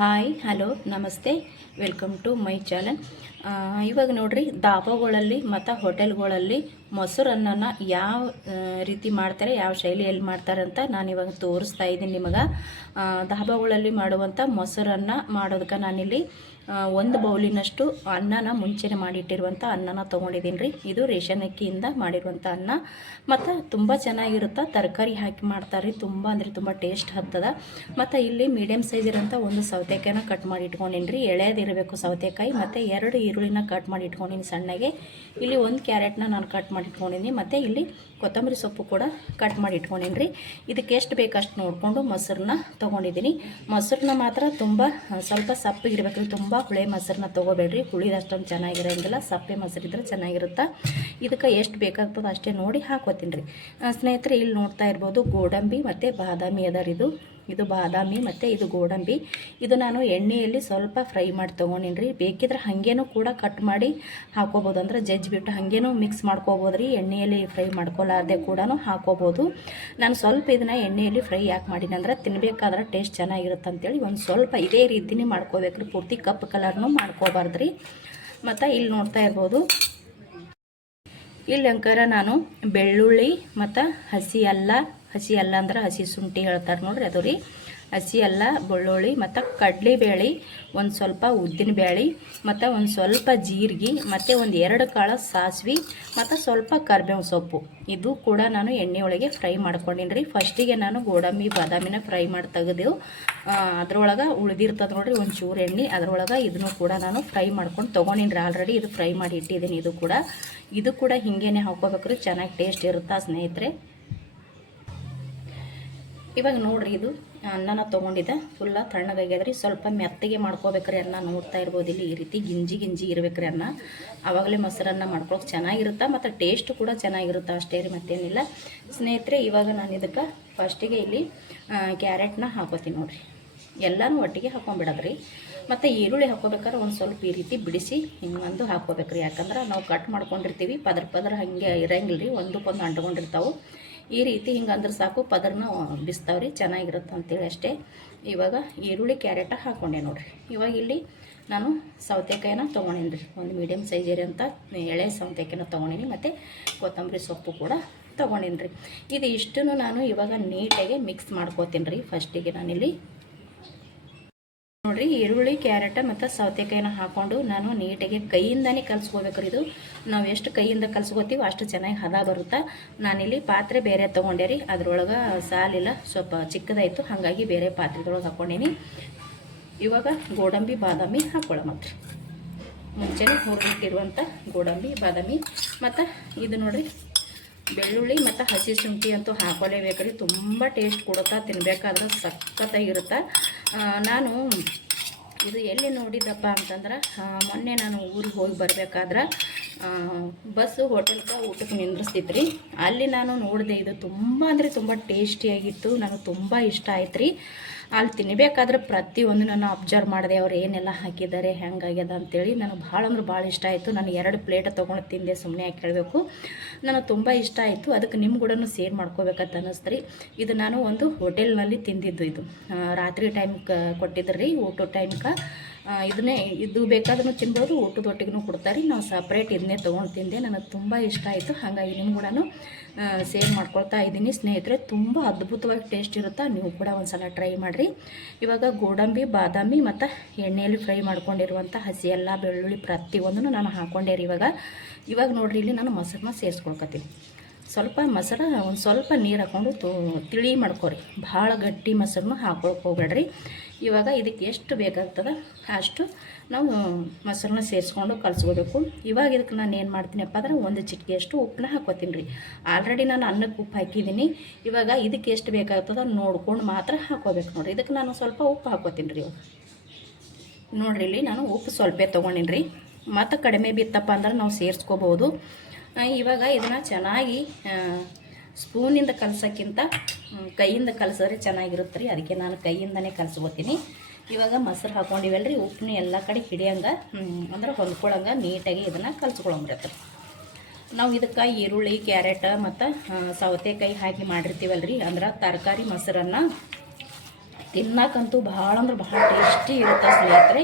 Hi hello ನಮಸ್ತೆ welcome to my channel. ಇವಾಗ ನೋಡ್ರಿ, ದಾಬಾಗಳಲ್ಲಿ ಮತ್ತು ಹೋಟೆಲ್ಗಳಲ್ಲಿ ಮೊಸರನ್ನ ಯಾವ ರೀತಿ ಮಾಡ್ತಾರೆ, ಯಾವ ಶೈಲಿಯಲ್ಲಿ ಮಾಡ್ತಾರೆ ಅಂತ ನಾನು ಇವಾಗ ತೋರಿಸ್ತಾ ಇದ್ದೀನಿ ನಿಮಗೆ. ದಾಬಾಗಳಲ್ಲಿ ಮಾಡುವಂಥ ಮೊಸರನ್ನ ಮಾಡೋದಕ್ಕೆ ನಾನಿಲ್ಲಿ ಒಂದು ಬೌಲಿನಷ್ಟು ಅನ್ನನ ಮುಂಚೆನೇ ಮಾಡಿಟ್ಟಿರುವಂಥ ಅನ್ನನ ತೊಗೊಂಡಿದ್ದೀನಿ ರೀ. ಇದು ರೇಷನ್ ಅಕ್ಕಿಯಿಂದ ಮಾಡಿರುವಂಥ ಅನ್ನ ಮತ್ತು ತುಂಬ ಚೆನ್ನಾಗಿರುತ್ತೆ. ತರಕಾರಿ ಹಾಕಿ ಮಾಡ್ತಾರೆ, ತುಂಬ ಅಂದರೆ ತುಂಬ ಟೇಸ್ಟ್ ಹತ್ತದ. ಮತ್ತು ಇಲ್ಲಿ ಮೀಡಿಯಮ್ ಸೈಜ್ ಇರೋಂಥ ಒಂದು ಸೌತೆಕಾಯಿನ ಕಟ್ ಮಾಡಿ ಇಟ್ಕೊಂಡಿನಿ ರೀ. ಎಳೆದಿರಬೇಕು ಸೌತೆಕಾಯಿ. ಮತ್ತು 2 ಈರುಳ್ಳಿನ ಕಟ್ ಮಾಡಿ ಇಟ್ಕೊಂಡಿನಿ ಸಣ್ಣಗೆ. ಇಲ್ಲಿ 1 ಕ್ಯಾರೆಟ್ನ ನಾನು ಕಟ್ ಮಾಡಿ ಇಟ್ಕೊಂಡಿನಿ. ಮತ್ತು ಇಲ್ಲಿ ಕೊತ್ತಂಬರಿ ಸೊಪ್ಪು ಕೂಡ ಕಟ್ ಮಾಡಿ ಇಟ್ಕೊಂಡಿನಿ ರೀ. ಇದಕ್ಕೆ ಎಷ್ಟು ಬೇಕಷ್ಟು ನೋಡಿಕೊಂಡು ಮೊಸರನ್ನ ತೊಗೊಂಡಿದ್ದೀನಿ. ಮೊಸರನ್ನ ಮಾತ್ರ ತುಂಬ ಸ್ವಲ್ಪ ಸಪ್ಪಗಿರ್ಬೇಕು ರೀ. ತುಂಬ ಹುಳಿ ಮೊಸರನ್ನ ತೊಗೋಬೇಡ್ರಿ, ಹುಳಿದು ಅಷ್ಟೊಂದು ಚೆನ್ನಾಗಿರೋಂಗಿಲ್ಲ. ಸಪ್ಪೆ ಮೊಸರಿದ್ರೆ ಚೆನ್ನಾಗಿರುತ್ತೆ. ಇದಕ್ಕೆ ಎಷ್ಟು ಬೇಕಾಗ್ತದೆ ಅಷ್ಟೇ ನೋಡಿ ಹಾಕೋತೀನಿ ರೀ. ಸ್ನೇಹಿತರೆ, ಇಲ್ಲಿ ನೋಡ್ತಾ ಇರ್ಬೋದು ಗೋಡಂಬಿ ಮತ್ತು ಬಾದಾಮಿ ಅದಾರ. ಇದು ಬಾದಾಮಿ ಮತ್ತು ಇದು ಗೋಡಂಬಿ. ಇದು ನಾನು ಎಣ್ಣೆಯಲ್ಲಿ ಸ್ವಲ್ಪ ಫ್ರೈ ಮಾಡಿ ತೊಗೊಂಡಿನಿ ರೀ. ಬೇಕಿದ್ರೆ ಹಾಗೇನೂ ಕೂಡ ಕಟ್ ಮಾಡಿ ಹಾಕೋಬೋದು, ಅಂದ್ರೆ ಜಜ್ಜಿಬಿಟ್ಟು ಹಾಗೇನೂ ಮಿಕ್ಸ್ ಮಾಡ್ಕೋಬೋದು ರೀ. ಎಣ್ಣೆಯಲ್ಲಿ ಫ್ರೈ ಮಾಡ್ಕೊಲಾರ್ದೆ ಕೂಡ ಹಾಕೋಬೋದು. ನಾನು ಸ್ವಲ್ಪ ಇದನ್ನು ಎಣ್ಣೆಯಲ್ಲಿ ಫ್ರೈ ಯಾಕೆ ಮಾಡೀನಿ ಅಂದ್ರೆ ತಿನ್ನಬೇಕಾದ್ರೆ ಟೇಸ್ಟ್ ಚೆನ್ನಾಗಿರುತ್ತೆ ಅಂತೇಳಿ ಒಂದು ಸ್ವಲ್ಪ ಇದೇ ರೀತಿನೇ ಮಾಡ್ಕೋಬೇಕು ರೀ. ಪೂರ್ತಿ ಕಪ್ಪು ಕಲರ್ನೂ ಮಾಡ್ಕೋಬಾರ್ದು ರೀ. ಮತ್ತು ಇಲ್ಲಿ ನೋಡ್ತಾ ಇರ್ಬೋದು, ಇಲ್ಲಿ ಅಂಕರ ನಾನು ಬೆಳ್ಳುಳ್ಳಿ ಮತ್ತು ಹಸಿ ಅಲ್ಲ ಅಂದ್ರೆ ಹಸಿ ಶುಂಠಿ ಹೇಳ್ತಾರೆ ನೋಡ್ರಿ, ಅದು ರೀ. ಹಸಿ ಅಲ್ಲ, ಬೆಳ್ಳುಳ್ಳಿ ಮತ್ತು ಕಡಲೆಬೇಳೆ, ಒಂದು ಸ್ವಲ್ಪ ಉದ್ದಿನಬೇಳೆ ಮತ್ತು ಒಂದು ಸ್ವಲ್ಪ ಜೀರಿಗೆ ಮತ್ತು ಒಂದು 2 ಕಾಳು ಸಾಸಿವೆ ಮತ್ತು ಸ್ವಲ್ಪ ಕರಿಬೇವು ಸೊಪ್ಪು. ಇದು ಕೂಡ ನಾನು ಎಣ್ಣೆ ಒಳಗೆ ಫ್ರೈ ಮಾಡ್ಕೊಂಡಿನಿ ರೀ. ಫಸ್ಟಿಗೆ ನಾನು ಗೋಡಂಬಿ ಬಾದಾಮಿನ ಫ್ರೈ ಮಾಡಿ ತೆಗೆದೆವು. ಅದ್ರೊಳಗೆ ಉಳಿದಿರ್ತದೆ ನೋಡ್ರಿ ಒಂಚೂರು ಎಣ್ಣೆ, ಅದ್ರೊಳಗೆ ಇದನ್ನು ಕೂಡ ನಾನು ಫ್ರೈ ಮಾಡ್ಕೊಂಡು ತೊಗೊಂಡಿನಿ ರೀ. ಆಲ್ರೆಡಿ ಇದು ಫ್ರೈ ಮಾಡಿ ಇಟ್ಟಿದ್ದೀನಿ. ಇದು ಕೂಡ ಹಿಂಗೇನೆ ಹಾಕೋಬೇಕ್ರಿ, ಚೆನ್ನಾಗಿ ಟೇಸ್ಟ್ ಇರುತ್ತೆ ಸ್ನೇಹಿತರೆ. ಇವಾಗ ನೋಡ್ರಿ, ಇದು ಅನ್ನನ ತೊಗೊಂಡಿದ್ದೆ ಫುಲ್ಲ ತಣ್ಣಗಾಗ್ಯದ್ರಿ. ಸ್ವಲ್ಪ ಮೆತ್ತಗೆ ಮಾಡ್ಕೋಬೇಕ್ರಿ ಅನ್ನ. ನೋಡ್ತಾ ಇರ್ಬೋದು ಇಲ್ಲಿ ಈ ರೀತಿ ಗಿಂಜಿ ಇರ್ಬೇಕ್ರಿ ಅನ್ನ. ಆವಾಗಲೇ ಮೊಸರನ್ನ ಮಾಡ್ಕೊಳಕ್ಕೆ ಚೆನ್ನಾಗಿರುತ್ತೆ ಮತ್ತು ಟೇಸ್ಟ್ ಕೂಡ ಚೆನ್ನಾಗಿರುತ್ತೆ ಅಷ್ಟೇ ರೀ, ಮತ್ತೇನಿಲ್ಲ ಸ್ನೇಹಿತರೆ. ಇವಾಗ ನಾನು ಇದಕ್ಕೆ ಫಸ್ಟಿಗೆ ಇಲ್ಲಿ ಕ್ಯಾರೆಟ್ನ ಹಾಕೋತೀನಿ ನೋಡ್ರಿ. ಎಲ್ಲನೂ ಒಟ್ಟಿಗೆ ಹಾಕೊಂಡ್ಬಿಡೋದ್ರಿ. ಮತ್ತು ಈರುಳ್ಳಿ ಹಾಕೋಬೇಕಾದ್ರೆ ಒಂದು ಸ್ವಲ್ಪ ಈ ರೀತಿ ಬಿಡಿಸಿ ಹಿಂಗಂದು ಹಾಕೋಬೇಕ್ರಿ. ಯಾಕಂದ್ರೆ ನಾವು ಕಟ್ ಮಾಡ್ಕೊಂಡಿರ್ತೀವಿ, ಪದರ ಹಾಗೆ ಇರಂಗಿಲ್ಲ ರೀ, ಒಂದಕ್ಕೊಂದು ಅಂಟ್ಕೊಂಡಿರ್ತಾವೆ. ಈ ರೀತಿ ಹಿಂಗೆ ಅಂದ್ರೆ ಸಾಕು, ಪದರನ ಬಿಸ್ತಾವ್ರಿ, ಚೆನ್ನಾಗಿರುತ್ತೆ ಅಂತೇಳಿ ಅಷ್ಟೇ. ಇವಾಗ ಈರುಳ್ಳಿ ಕ್ಯಾರೆಟ ಹಾಕ್ಕೊಂಡೆ ನೋಡಿರಿ. ಇವಾಗ ಇಲ್ಲಿ ನಾನು ಸೌತೆಕಾಯಿನ ತೊಗೊಂಡಿನಿ ರೀ. ಒಂದು ಮೀಡಿಯಮ್ ಸೈಜ್ ಇರೋಂಥ ಎಳೆ ಸೌತೆಕಾಯಿನ ತೊಗೊಂಡಿನಿ ಮತ್ತು ಕೊತ್ತಂಬರಿ ಸೊಪ್ಪು ಕೂಡ ತೊಗೊಂಡಿನಿ ರೀ. ಇದು ಇಷ್ಟನ್ನು ನಾನು ಇವಾಗ ನೀಟಾಗಿ ಮಿಕ್ಸ್ ಮಾಡ್ಕೋತೀನಿ ರೀ. ಫಸ್ಟಿಗೆ ನಾನಿಲ್ಲಿ ನೋಡಿರಿ, ಈರುಳ್ಳಿ ಕ್ಯಾರೆಟ್ ಮತ್ತು ಸೌತೆಕಾಯಿನ ಹಾಕ್ಕೊಂಡು ನಾನು ನೀಟಾಗಿ ಕೈಯಿಂದನೇ ಕಲಿಸ್ಕೋಬೇಕ್ರಿ. ಇದು ನಾವು ಎಷ್ಟು ಕೈಯಿಂದ ಕಲಿಸ್ಕೋತೀವೋ ಅಷ್ಟು ಚೆನ್ನಾಗಿ ಹದ ಬರುತ್ತೆ. ನಾನಿಲ್ಲಿ ಪಾತ್ರೆ ಬೇರೆ ತೊಗೊಂಡೆ ರೀ. ಅದ್ರೊಳಗೆ ಸಾಲಿಲ್ಲ, ಸ್ವಲ್ಪ ಚಿಕ್ಕದಾಯಿತು, ಹಾಗಾಗಿ ಬೇರೆ ಪಾತ್ರೆದೊಳಗೆ ಹಾಕ್ಕೊಂಡೀನಿ. ಇವಾಗ ಗೋಡಂಬಿ ಬಾದಾಮಿ ಹಾಕ್ಕೊಳ್ಳೋಣ. ಮುಂಚೆನೇ ಹುರಿದಿಟ್ಟಿರುವಂಥ ಗೋಡಂಬಿ ಬಾದಾಮಿ ಮತ್ತು ಇದು ನೋಡಿರಿ ಬೆಳ್ಳುಳ್ಳಿ ಮತ್ತು ಹಸಿ ಶುಂಠಿ ಅಂತೂ ಹಾಕೊಳ್ಳೇಬೇಕ್ರಿ. ತುಂಬ ಟೇಸ್ಟ್ ಕೊಡುತ್ತಾ, ತಿನ್ನಬೇಕಾದ್ರೆ ಸಖತ್ತಾಗಿರುತ್ತೆ. ನಾನು ಇದು ಎಲ್ಲಿ ನೋಡಿದ್ದಪ್ಪ ಅಂತಂದ್ರೆ, ಮೊನ್ನೆ ನಾನು ಊರಿಗೆ ಹೋಗಿ ಬರಬೇಕಾದ್ರೆ ಬಸ್ಸು ಹೋಟೆಲ್ಗೆ ಊಟಕ್ಕೆ ನಿಂದ್ರಿಸ್ತಿತ್ತು ರೀ. ಅಲ್ಲಿ ನಾನು ನೋಡಿದೆ. ಇದು ತುಂಬ ಅಂದರೆ ತುಂಬ ಟೇಸ್ಟಿಯಾಗಿತ್ತು. ನನಗೆ ತುಂಬ ಇಷ್ಟ ಆಯ್ತು ರೀ. ಅಲ್ಲಿ ತಿನ್ನಬೇಕಾದ್ರೆ ಪ್ರತಿಯೊಂದು ನಾನು ಅಬ್ಸರ್ವ್ ಮಾಡಿದೆ, ಅವ್ರು ಏನೆಲ್ಲ ಹಾಕಿದ್ದಾರೆ, ಹೆಂಗಾಗ್ಯದ ಅಂತೇಳಿ. ನನಗೆ ಭಾಳ ಅಂದ್ರೆ ಭಾಳ ಇಷ್ಟ ಆಯಿತು. ನಾನು 2 ಪ್ಲೇಟ್ ತೊಗೊಂಡು ತಿಂದೆ, ಸುಮ್ಮನೆ ಯಾಕೆ ಹೇಳಬೇಕು. ನನಗೆ ತುಂಬ ಇಷ್ಟ ಆಯಿತು. ಅದಕ್ಕೆ ನಿಮ್ಮ ಕೂಡ ಶೇರ್ ಮಾಡ್ಕೋಬೇಕಂತ ಅನ್ನಿಸ್ತು ರೀ. ಇದು ನಾನು ಒಂದು ಹೋಟೆಲ್ನಲ್ಲಿ ತಿಂದಿದ್ದು. ಇದು ರಾತ್ರಿ ಟೈಮ್ಗೆ ಕೊಟ್ಟಿದ್ರು ರೀ, ಊಟದ ಟೈಮ್ಗೆ. ಇದು ಬೇಕಾದ್ರೂ ತಿನ್ಬೋದು, ಊಟದೊಟ್ಟಿಗೂ ಕೊಡ್ತಾರೆ. ನಾವು ಸಪ್ರೇಟ್ ಇದನ್ನೇ ತೊಗೊಂಡು ತಿಂದೆ. ನನಗೆ ತುಂಬ ಇಷ್ಟ ಆಯಿತು. ಹಾಗಾಗಿ ನಿಮ್ಮ ಕೂಡ ಸೇವ್ ಮಾಡ್ಕೊಳ್ತಾ ಇದ್ದೀನಿ ಸ್ನೇಹಿತರೆ. ತುಂಬ ಅದ್ಭುತವಾಗಿ ಟೇಸ್ಟ್ ಇರುತ್ತೆ. ನೀವು ಕೂಡ ಒಂದು ಸಲ ಟ್ರೈ ಮಾಡಿರಿ. ಇವಾಗ ಗೋಡಂಬಿ ಬಾದಾಮಿ ಮತ್ತು ಎಣ್ಣೆಯಲ್ಲಿ ಫ್ರೈ ಮಾಡ್ಕೊಂಡಿರುವಂಥ ಹಸಿ ಎಲ್ಲ ಬೆಳ್ಳುಳ್ಳಿ ಪ್ರತಿಯೊಂದನ್ನು ನಾನು ಹಾಕ್ಕೊಂಡೆ ರೀ. ಇವಾಗ ನೋಡಿರಿ, ಇಲ್ಲಿ ನಾನು ಮೊಸರನ್ನ ಸೇರಿಸ್ಕೊಳ್ಕತ್ತೀನಿ. ಸ್ವಲ್ಪ ಮೊಸರು ಒಂದು ಸ್ವಲ್ಪ ನೀರು ಹಾಕ್ಕೊಂಡು ತಿಳಿ ಮಾಡ್ಕೊರಿ. ಭಾಳ ಗಟ್ಟಿ ಮೊಸರನ್ನ ಹಾಕೊಳಕ್ಕೆ ಹೋಗ್ಬೇಡ್ರಿ. ಇವಾಗ ಇದಕ್ಕೆ ಎಷ್ಟು ಬೇಕಾಗ್ತದೆ ಅಷ್ಟು ನಾವು ಮೊಸರನ್ನ ಸೇರಿಸ್ಕೊಂಡು ಕಲಿಸ್ಕೋಬೇಕು. ಇವಾಗ ಇದಕ್ಕೆ ನಾನು ಏನು ಮಾಡ್ತೀನಪ್ಪ ಅಂದ್ರೆ 1 ಚಿಟಿಕೆಯಷ್ಟು ಉಪ್ಪನ್ನ ಹಾಕೋತೀನಿ ರೀ. ಆಲ್ರೆಡಿ ನಾನು ಅನ್ನಕ್ಕೆ ಉಪ್ಪು ಹಾಕಿದ್ದೀನಿ. ಇವಾಗ ಇದಕ್ಕೆ ಎಷ್ಟು ಬೇಕಾಗ್ತದೆ ನೋಡ್ಕೊಂಡು ಮಾತ್ರ ಹಾಕೋಬೇಕು ನೋಡಿರಿ. ಇದಕ್ಕೆ ನಾನು ಸ್ವಲ್ಪ ಉಪ್ಪು ಹಾಕೋತೀನಿ ರೀ. ನೋಡಿರಿ, ಇಲ್ಲಿ ನಾನು ಉಪ್ಪು ಸ್ವಲ್ಪ ತೊಗೊಂಡಿನಿ ರೀ. ಮತ್ತು ಕಡಿಮೆ ಬಿತ್ತಪ್ಪ ಅಂದ್ರೆ ನಾವು ಸೇರಿಸ್ಕೋಬೋದು. ಇವಾಗ ಇದನ್ನು ಚೆನ್ನಾಗಿ ಸ್ಪೂನಿಂದ ಕಲಸೋಕ್ಕಿಂತ ಕೈಯಿಂದ ಕಲಸಿದ್ರೆ ಚೆನ್ನಾಗಿರುತ್ತೆ ರೀ. ಅದಕ್ಕೆ ನಾನು ಕೈಯಿಂದನೇ ಕಲಸ್ಕೋತೀನಿ. ಇವಾಗ ಮೊಸರು ಹಾಕ್ಕೊಂಡಿವಲ್ಲ ರೀ, ಉಪ್ಪನ್ನ ಎಲ್ಲ ಕಡೆ ಹಿಡಿಯಂಗೆ ಅಂದ್ರೆ ಹೊಂದ್ಕೊಳಂಗೆ ನೀಟಾಗಿ ಇದನ್ನು ಕಲಸ್ಕೊಳಂಗಿರತ್ತೆ. ನಾವು ಇದಕ್ಕೆ ಈರುಳ್ಳಿ ಕ್ಯಾರೆಟ್ ಮತ್ತು ಸೌತೆಕಾಯಿ ಹಾಕಿ ಮಾಡಿರ್ತೀವಲ್ಲ ರೀ, ಅಂದ್ರೆ ತರಕಾರಿ ಮೊಸರನ್ನು ತಿನ್ನಕ್ಕಂತೂ ಭಾಳ ಅಂದ್ರೆ ಭಾಳ ಟೇಸ್ಟಿ ಇರುತ್ತೆ ಸ್ನೇಹಿತರೆ.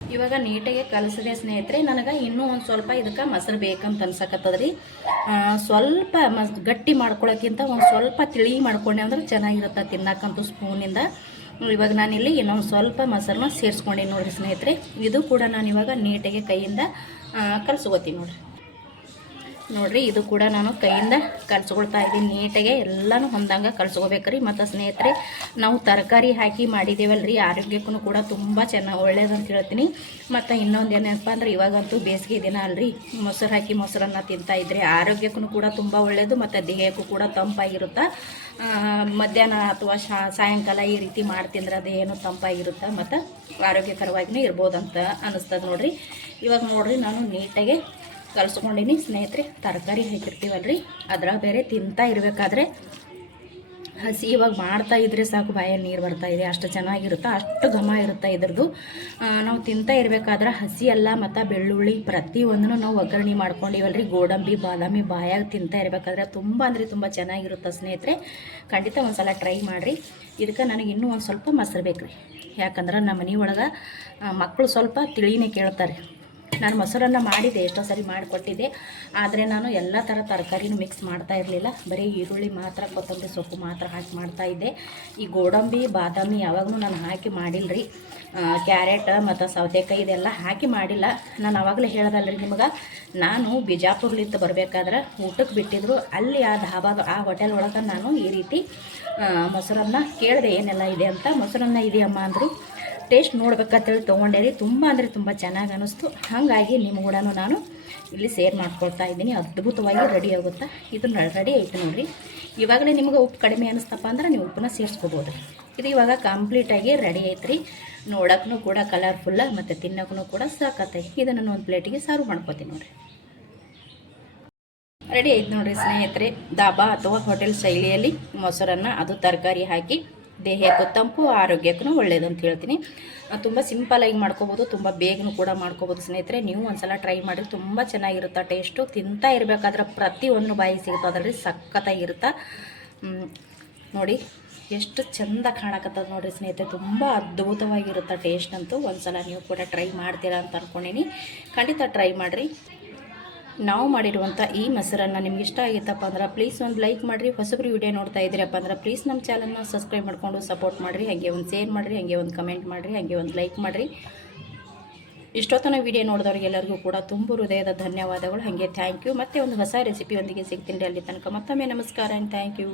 ಇವಾಗ ನೀಟಾಗಿ ಕಲಸಿದೆ ಸ್ನೇಹಿತರೆ. ನನಗೆ ಇನ್ನೂ ಒಂದು ಸ್ವಲ್ಪ ಇದಕ್ಕೆ ಮೊಸರು ಬೇಕಂತ ಅನ್ಸಕತ್ತದ್ರಿ. ಸ್ವಲ್ಪ ಗಟ್ಟಿ ಮಾಡ್ಕೊಳ್ಳೋಕ್ಕಿಂತ ಒಂದು ಸ್ವಲ್ಪ ತಿಳಿ ಮಾಡ್ಕೊಂಡೆ ಅಂದ್ರೆ ಚೆನ್ನಾಗಿರುತ್ತೆ ತಿನ್ನಕ್ಕಂತೂ ಸ್ಪೂನಿಂದ. ಇವಾಗ ನಾನಿಲ್ಲಿ ಇನ್ನೊಂದು ಸ್ವಲ್ಪ ಮೊಸರನ್ನ ಸೇರಿಸ್ಕೊಂಡೀನಿ ನೋಡಿರಿ ಸ್ನೇಹಿತರೆ. ಇದು ಕೂಡ ನಾನು ಇವಾಗ ನೀಟಾಗಿ ಕೈಯಿಂದ ಕಲಸ್ಕೊತೀನಿ ನೋಡಿರಿ. ಇದು ಕೂಡ ನಾನು ಕೈಯಿಂದ ಕಲಸ್ಕೊಳ್ತಾ ಇದ್ದೀನಿ ನೀಟಾಗೆ. ಎಲ್ಲನೂ ಹೊಂದಂಗೆ ಕಲಸ್ಕೋಬೇಕ್ರಿ. ಮತ್ತು ಸ್ನೇಹಿತರೆ, ನಾವು ತರಕಾರಿ ಹಾಕಿ ಮಾಡಿದ್ದೇವಲ್ರಿ, ಆರೋಗ್ಯಕ್ಕೂ ಕೂಡ ತುಂಬ ಚೆನ್ನಾಗಿ ಒಳ್ಳೇದಂತ ಹೇಳ್ತೀನಿ. ಮತ್ತು ಇನ್ನೊಂದು ಏನಪ್ಪ ಅಂದ್ರೆ, ಇವಾಗಂತೂ ಬೇಸಿಗೆ ದಿನ ಅಲ್ರಿ, ಮೊಸರು ಹಾಕಿ ಮೊಸರನ್ನು ತಿಂತಾಯಿದ್ರೆ ಆರೋಗ್ಯಕ್ಕೂ ಕೂಡ ತುಂಬ ಒಳ್ಳೆಯದು ಮತ್ತು ದೇಹಕ್ಕೂ ಕೂಡ ತಂಪಾಗಿರುತ್ತೆ. ಮಧ್ಯಾಹ್ನ ಅಥವಾ ಸಾಯಂಕಾಲ ಈ ರೀತಿ ಮಾಡ್ತಿಂದ್ರೆ ಅದೇನು ತಂಪಾಗಿರುತ್ತೆ ಮತ್ತು ಆರೋಗ್ಯಕರವಾಗಿಯೇ ಇರ್ಬೋದಂತ ಅನ್ನಿಸ್ತದೆ ನೋಡಿರಿ. ಇವಾಗ ನೋಡಿರಿ ನಾನು ನೀಟಾಗೆ ಕಲಸ್ಕೊಂಡಿನಿ ಸ್ನೇಹಿತರೆ. ತರಕಾರಿ ಹಾಕಿರ್ತೀವಲ್ರಿ, ಅದ್ರಾಗ ಬೇರೆ ತಿಂತಾ ಇರಬೇಕಾದ್ರೆ ಹಸಿ ಇವಾಗ ಮಾಡ್ತಾ ಇದ್ರೆ ಸಾಕು ಬಾಯಲ್ಲಿ ನೀರು ಬರ್ತಾಯಿದೆ, ಅಷ್ಟು ಚೆನ್ನಾಗಿರುತ್ತೆ, ಅಷ್ಟು ಘಮ ಇರುತ್ತೆ ಇದ್ರದ್ದು. ನಾವು ತಿಂತಾ ಇರಬೇಕಾದ್ರೆ ಹಸಿ ಎಲ್ಲ ಮತ್ತು ಬೆಳ್ಳುಳ್ಳಿ ಪ್ರತಿಯೊಂದನ್ನು ನಾವು ಒಗ್ಗರಣೆ ಮಾಡ್ಕೊಂಡಿವಲ್ರಿ, ಗೋಡಂಬಿ ಬಾದಾಮಿ ಬಾಯಾಗಿ ತಿಂತಾ ಇರಬೇಕಾದ್ರೆ ತುಂಬ ಅಂದರೆ ತುಂಬ ಚೆನ್ನಾಗಿರುತ್ತೆ ಸ್ನೇಹಿತರೆ. ಖಂಡಿತ ಒಂದು ಸಲ ಟ್ರೈ ಮಾಡಿರಿ. ಇದಕ್ಕೆ ನನಗೆ ಇನ್ನೂ ಒಂದು ಸ್ವಲ್ಪ ಮೊಸರು ಬೇಕು ರೀ. ಯಾಕಂದ್ರೆ ನಮ್ಮ ಮನೆ ಒಳಗೆ ಮಕ್ಕಳು ಸ್ವಲ್ಪ ತಿಳಿನೇ ಕೇಳ್ತಾರೆ. ನಾನು ಮೊಸರನ್ನು ಮಾಡಿದ್ದೆ, ಎಷ್ಟೋ ಸರಿ ಮಾಡಿಕೊಟ್ಟಿದ್ದೆ, ಆದರೆ ನಾನು ಎಲ್ಲ ಥರ ತರಕಾರಿನೂ ಮಿಕ್ಸ್ ಮಾಡ್ತಾ ಇರಲಿಲ್ಲ. ಬರೀ ಈರುಳ್ಳಿ ಮಾತ್ರ, ಕೊತ್ತಂಬರಿ ಸೊಪ್ಪು ಮಾತ್ರ ಹಾಕಿ ಮಾಡ್ತಾಯಿದ್ದೆ. ಈ ಗೋಡಂಬಿ ಬಾದಾಮಿ ಯಾವಾಗಲೂ ನಾನು ಹಾಕಿ ಮಾಡಿಲ್ಲರಿ. ಕ್ಯಾರೆಟ್ ಮತ್ತು ಸೌತೆಕಾಯಿ ಇದೆಲ್ಲ ಹಾಕಿ ಮಾಡಿಲ್ಲ. ನಾನು ಆವಾಗಲೇ ಹೇಳ್ದಲ್ರಿ ನಿಮಗೆ, ನಾನು ಬಿಜಾಪುರ್ಲಿಂದ ಬರಬೇಕಾದ್ರೆ ಊಟಕ್ಕೆ ಬಿಟ್ಟಿದ್ರು, ಅಲ್ಲಿ ಆ ಧಾಬಾದ ಆ ಹೋಟೆಲ್ ಒಳಗೆ ನಾನು ಈ ರೀತಿ ಮೊಸರನ್ನು ಕೇಳಿದೆ ಏನೆಲ್ಲ ಇದೆ ಅಂತ. ಮೊಸರನ್ನ ಇದೆಯಮ್ಮ ಅಂದರು. ಟೇಸ್ಟ್ ನೋಡ್ಬೇಕಂತೇಳಿ ತೊಗೊಂಡೇರಿ. ತುಂಬ ಅಂದರೆ ತುಂಬ ಚೆನ್ನಾಗಿ ಅನ್ನಿಸ್ತು. ಹಾಗಾಗಿ ನಿಮ್ಮ ಕೂಡ ನಾನು ಇಲ್ಲಿ ಶೇರ್ ಮಾಡ್ಕೊಳ್ತಾ ಇದ್ದೀನಿ. ಅದ್ಭುತವಾಗಿ ರೆಡಿ ಆಗುತ್ತೆ. ಇದು ರೆಡಿ ಆಯಿತು ನೋಡಿರಿ. ಇವಾಗಲೇ ನಿಮ್ಗೆ ಉಪ್ಪು ಕಡಿಮೆ ಅನ್ನಿಸ್ತಪ್ಪ ಅಂದ್ರೆ ನೀವು ಉಪ್ಪನ್ನ ಸೇರಿಸ್ಕೋಬೋದು. ಇದು ಇವಾಗ ಕಂಪ್ಲೀಟಾಗಿ ರೆಡಿ ಐತೆ ರೀ. ನೋಡೋಕ್ಕೂ ಕೂಡ ಕಲರ್ಫುಲ್ಲ ಮತ್ತು ತಿನ್ನೋಕ್ಕೂ ಕೂಡ ಸಾಕತ್ತೈತಿ. ಇದನ್ನು ನಾನು ಒಂದು ಪ್ಲೇಟಿಗೆ ಸರ್ವ್ ಮಾಡ್ಕೊತೀನಿ ನೋಡಿರಿ. ರೆಡಿ ಆಯ್ತು ನೋಡಿರಿ ಸ್ನೇಹಿತರೆ. ದಾಬಾ ಅಥವಾ ಹೋಟೆಲ್ ಶೈಲಿಯಲ್ಲಿ ಮೊಸರನ್ನು, ಅದು ತರಕಾರಿ ಹಾಕಿ ದೇಹಕ್ಕೂ ತಂಪು, ಆರೋಗ್ಯಕ್ಕೂ ಒಳ್ಳೆಯದು ಅಂತ ಹೇಳ್ತೀನಿ. ತುಂಬ ಸಿಂಪಲಾಗಿ ಮಾಡ್ಕೋಬೋದು, ತುಂಬ ಬೇಗನೂ ಕೂಡ ಮಾಡ್ಕೋಬೋದು ಸ್ನೇಹಿತರೆ. ನೀವು ಒಂದ್ಸಲ ಟ್ರೈ ಮಾಡಿರಿ, ತುಂಬ ಚೆನ್ನಾಗಿರುತ್ತೆ ಟೇಸ್ಟು. ತಿಂತಾ ಇರಬೇಕಾದ್ರೆ ಪ್ರತಿಯೊಂದು ಬಾಯಿಗೆ ಸಿಗ್ತದಲ್ರಿ, ಸಖತ್ತಾಗಿರುತ್ತೆ ನೋಡಿ. ಎಷ್ಟು ಚೆಂದ ಕಾಣಕತ್ತದ ನೋಡಿರಿ ಸ್ನೇಹಿತರೆ. ತುಂಬ ಅದ್ಭುತವಾಗಿರುತ್ತೆ ಟೇಸ್ಟ್ ಅಂತೂ. ಒಂದ್ಸಲ ನೀವು ಕೂಡ ಟ್ರೈ ಮಾಡ್ತೀರಾ ಅಂತ ಅಂದ್ಕೊಂಡಿನಿ. ಖಂಡಿತ ಟ್ರೈ ಮಾಡಿರಿ. ನಾವು ಮಾಡಿರುವಂಥ ಈ ಮೊಸರನ್ನು ನಿಮ್ಗೆ ಇಷ್ಟ ಆಗಿತ್ತಪ್ಪ ಅಂದ್ರೆ ಪ್ಲೀಸ್ ಒಂದು ಲೈಕ್ ಮಾಡಿರಿ. ಹೊಸಬ್ರು ವಿಡಿಯೋ ನೋಡ್ತಾ ಇದ್ದೀರಪ್ಪ ಅಂದ್ರೆ ಪ್ಲೀಸ್ ನಮ್ಮ ಚಾನಲ್ನ ಸಬ್ಸ್ಕ್ರೈಬ್ ಮಾಡಿಕೊಂಡು ಸಪೋರ್ಟ್ ಮಾಡಿರಿ. ಹಾಗೆ ಒಂದು ಶೇರ್ ಮಾಡಿರಿ, ಹಾಗೆ ಒಂದು ಕಮೆಂಟ್ ಮಾಡಿರಿ, ಹಾಗೆ ಒಂದು ಲೈಕ್ ಮಾಡಿರಿ. ಇಷ್ಟೊತ್ತನ ವಿಡಿಯೋ ನೋಡಿದವ್ರಿಗೆಲ್ಲರಿಗೂ ಕೂಡ ತುಂಬ ಹೃದಯದ ಧನ್ಯವಾದಗಳು. ಹಾಗೆ ಥ್ಯಾಂಕ್ ಯು. ಮತ್ತೆ ಒಂದು ಹೊಸ ರೆಸಿಪಿಯೊಂದಿಗೆ ಸಿಗ್ತೀನಿ. ಅಲ್ಲಿ ತನಕ ಮತ್ತೊಮ್ಮೆ ನಮಸ್ಕಾರ ಆ್ಯಂಡ್ ಥ್ಯಾಂಕ್ ಯು.